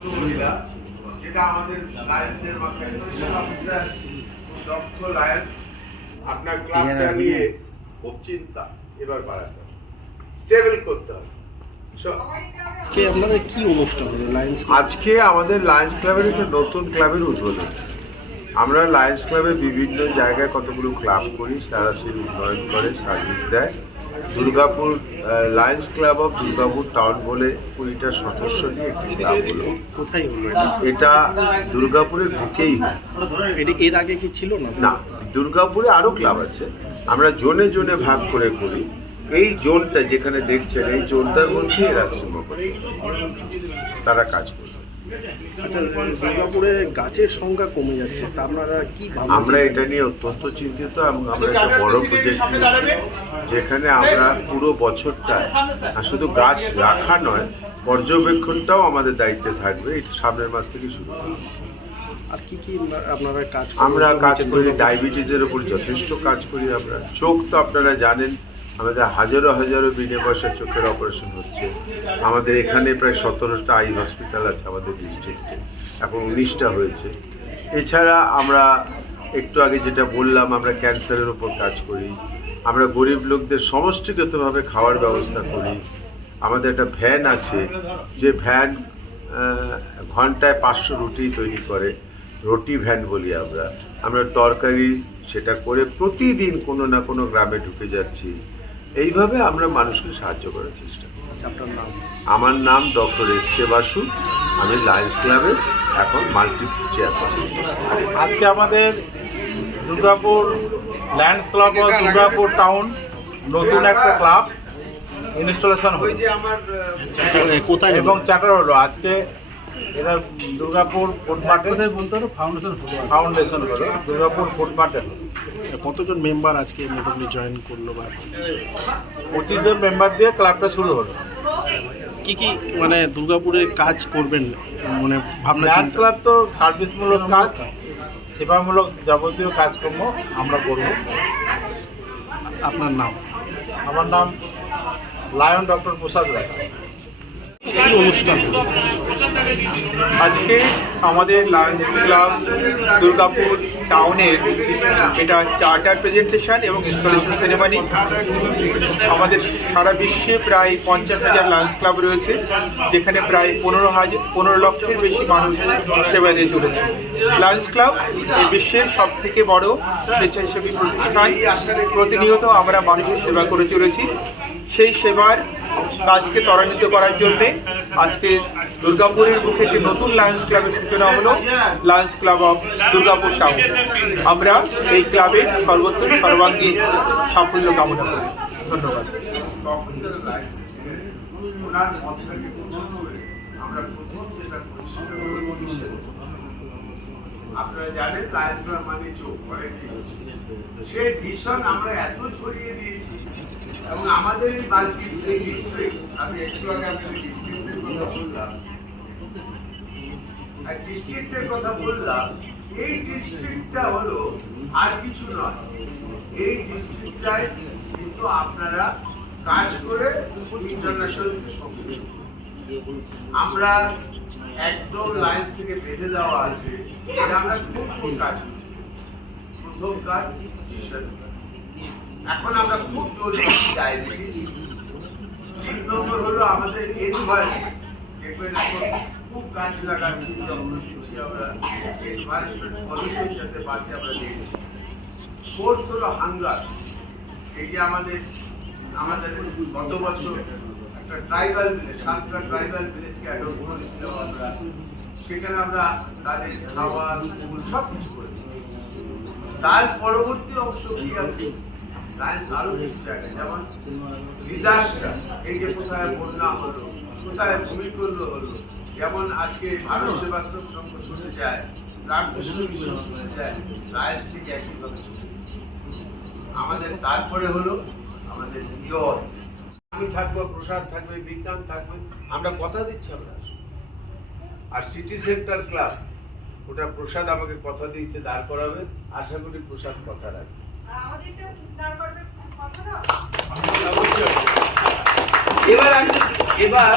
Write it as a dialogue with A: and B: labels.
A: মহিলা যেটা আমাদের লায়ন্সের বা অফিসার দক্ষ লায়ন আপনার ক্লাবটা নিয়ে খুব চিন্তা এবার বাড়াতে স্টেবল করতে হবে। সব-
B: আজকে আপনাদের কি অনুষ্ঠান হলো লায়ন্স
A: আজকে আমাদের লায়ন্স ক্লাবের একটা নতুন ক্লাবের উদ্বোধন। আমরা লায়ন্স ক্লাবে বিভিন্ন জায়গায় কতগুলো ক্লাব করি তারা সেই উন্নয়ন করে সার্ভিস দেয়। Durgapur Lions Club of Durgapur town বলে কুড়িটা সদস্য নিয়ে একটি ক্লাব হলো।
B: কোথায় হলো এটা?
A: দুর্গাপুরের বুকেই
B: এর আগে কি ছিল না?
A: না দুর্গাপুরে আরও ক্লাব আছে। আমরা জোনে জোনে ভাগ করে করি এই জোনটা যেখানে দেখছেন এই জোনটার মধ্যে এরা তারা কাজ করে
B: আচ্ছা দুর্গাপুরে গাছের সংখ্যা কমে যাচ্ছে তা আপনারা কি
A: আমরা এটা নিয়ে অত্যন্ত চিন্তিত এবং আমরা একটা বড় প্রজেক্ট নিয়েছি যেখানে আমরা পুরো বছরটা আর শুধু গাছ রাখা নয় পর্যবেক্ষণটাও আমাদের দায়িত্বে থাকবে এটা সামনের মাস থেকে শুরু হবে।
B: আর কি কি আপনারা কাজ
A: আমরা কাজ করি ডায়াবেটিসের উপর যথেষ্ট কাজ করি আমরা। চোখ তো আপনারা জানেন আমাদের হাজারো হাজারো বিনা পয়সার চোখের অপারেশন হচ্ছে। আমাদের এখানে প্রায় সতেরোটা আই হসপিটাল আছে আমাদের ডিস্ট্রিক্টে এখন উনিশটা হয়েছে। এছাড়া আমরা একটু আগে যেটা বললাম, আমরা ক্যান্সারের ওপর কাজ করি। আমরা গরিব লোকদের সমষ্টিগতভাবে খাওয়ার ব্যবস্থা করি। আমাদের একটা ভ্যান আছে, যে ভ্যান ঘন্টায় পাঁচশো রুটি তৈরি করে। রুটি ভ্যান বলি আমরা। আমরা তরকারি সেটা করে প্রতিদিন কোনো না কোনো গ্রামে ঢুকে যাচ্ছি। এইভাবে আমরা মানুষকে সাহায্য করার চেষ্টা করি।
B: আচ্ছা
A: আমার নাম ডক্টর এস কে বাসু। আমি লায়ন্স ক্লাবে এখন মাল্টি চেয়ারপারসন।
C: আজকে আমাদের Durgapur Lions Club of Durgapur town নতুন একটা ক্লাব ইনস্টলেশন
B: কোথায়
C: এবং চার্টার হলো। আজকে এরা দুর্গাপুর ফুটমার্টে বলতে হলো ফাউন্ডেশন ফাউন্ডেশন হলো দুর্গাপুর ফুটমার্টে
B: কতজন মেম্বার আজকে মোটামুটি জয়েন করল বা?
C: পঁচিশ জন মেম্বার দিয়ে ক্লাবটা শুরু হলো।
B: কি কি মানে দুর্গাপুরে কাজ করবেন মানে ভাবনা
C: ল্যান্ডস ক্লাব তো সার্ভিসমূলক কাজ সেবামূলক যাবতীয় কাজকর্ম আমরা করব।
B: আপনার নাম?
C: আমার নাম লায়ন ডক্টর প্রসাদ রায়।
B: অনুষ্ঠান।
D: আজকে আমাদের লায়ন্স ক্লাব দুর্গাপুর টাউনের এটা চার্টার প্রেজেন্টেশন এবং ইনস্টলেশন সেরেমনি। আমাদের সারা বিশ্বে প্রায় পঞ্চাশ হাজার লায়ন্স ক্লাব রয়েছে, যেখানে প্রায় পনেরো হাজার, পনেরো লক্ষের বেশি মানুষ সেবা দিয়ে চলেছে। লায়ন্স ক্লাব বিশ্বের সব থেকে বড় স্বেচ্ছাসেবী প্রতিষ্ঠান। প্রতিনিয়ত আমরা মানুষের সেবা করে চলেছি। সেই সেবার কাজকে ত্বরান্বিত করার জন্য আজকে দুর্গাপুরের বুকে একটি নতুন লায়ন্স ক্লাবের সূচনা হলো Lions Club of Durgapur town আমরা এই ক্লাবের সর্বোত্তম সর্বাঙ্গীন সাফল্য কামনা করি ধন্যবাদ?
A: আপনারা জানেন মানে চোখ কি? সেই ভীষণ আমরা এত ছড়িয়ে দিয়েছি এবং আমাদের এই মাল্টি এই ডিস্ট্রিক্ট আমি একটু আগে আপনাদের ডিস্ট্রিক্টের কথা বললাম। আর ডিস্ট্রিক্টের কথা বললাম, এই ডিস্ট্রিক্টটা হলো আর কিছু নয়। এই ডিস্ট্রিক্টটায় কিন্তু আপনারা কাজ করে ইন্টারন্যাশনাল আমরা একদম লাইন্স থেকে বেঁধে দেওয়া আছে আমরা খুব খুব কাজ প্রথম কাজ কিশোর। এখন আমরা খুব জোর ডায়াবেটিস তিন নম্বর হলো আমাদের এনভায়রনমেন্ট দেখবেন এখন খুব গাছ লাগাচ্ছি, যত্ন দিচ্ছি আমরা। এনভায়রনমেন্ট পলিউশন যাতে বাঁচে আমরা দেখছি। ফোর্থ হলো হাঙ্গার এই আমাদের আমাদের গত বছর একটা ট্রাইবাল ভিলেজ সাতটা ট্রাইবাল ভিলেজকে অ্যাডপ্ট করেছিলাম আমরা। সেখানে আমরা তাদের খাওয়া সব কিছু করে তার পরবর্তী অংশ কি আছে? কিছু জায়গায় যেমন ডিজাস্টার এই যে কোথায় বন্যা হলো কোথায় হলো যেমন আজকে ভারত সেবাশ্রম সংঘ শুনে যায় রামকৃষ্ণ মিশন শুনে যায় থেকে একইভাবে আমাদের তারপরে হলো আমাদের নিয়ত। আমি থাকব প্রসাদ থাকবে বিজ্ঞান থাকবে আমরা কথা দিচ্ছি আমরা। আর সিটি সেন্টার ক্লাব ওটা প্রসাদ আমাকে কথা দিয়েছে দাঁড় করাবে। আশা করি প্রসাদ কথা রাখবে। এবার আমি এবার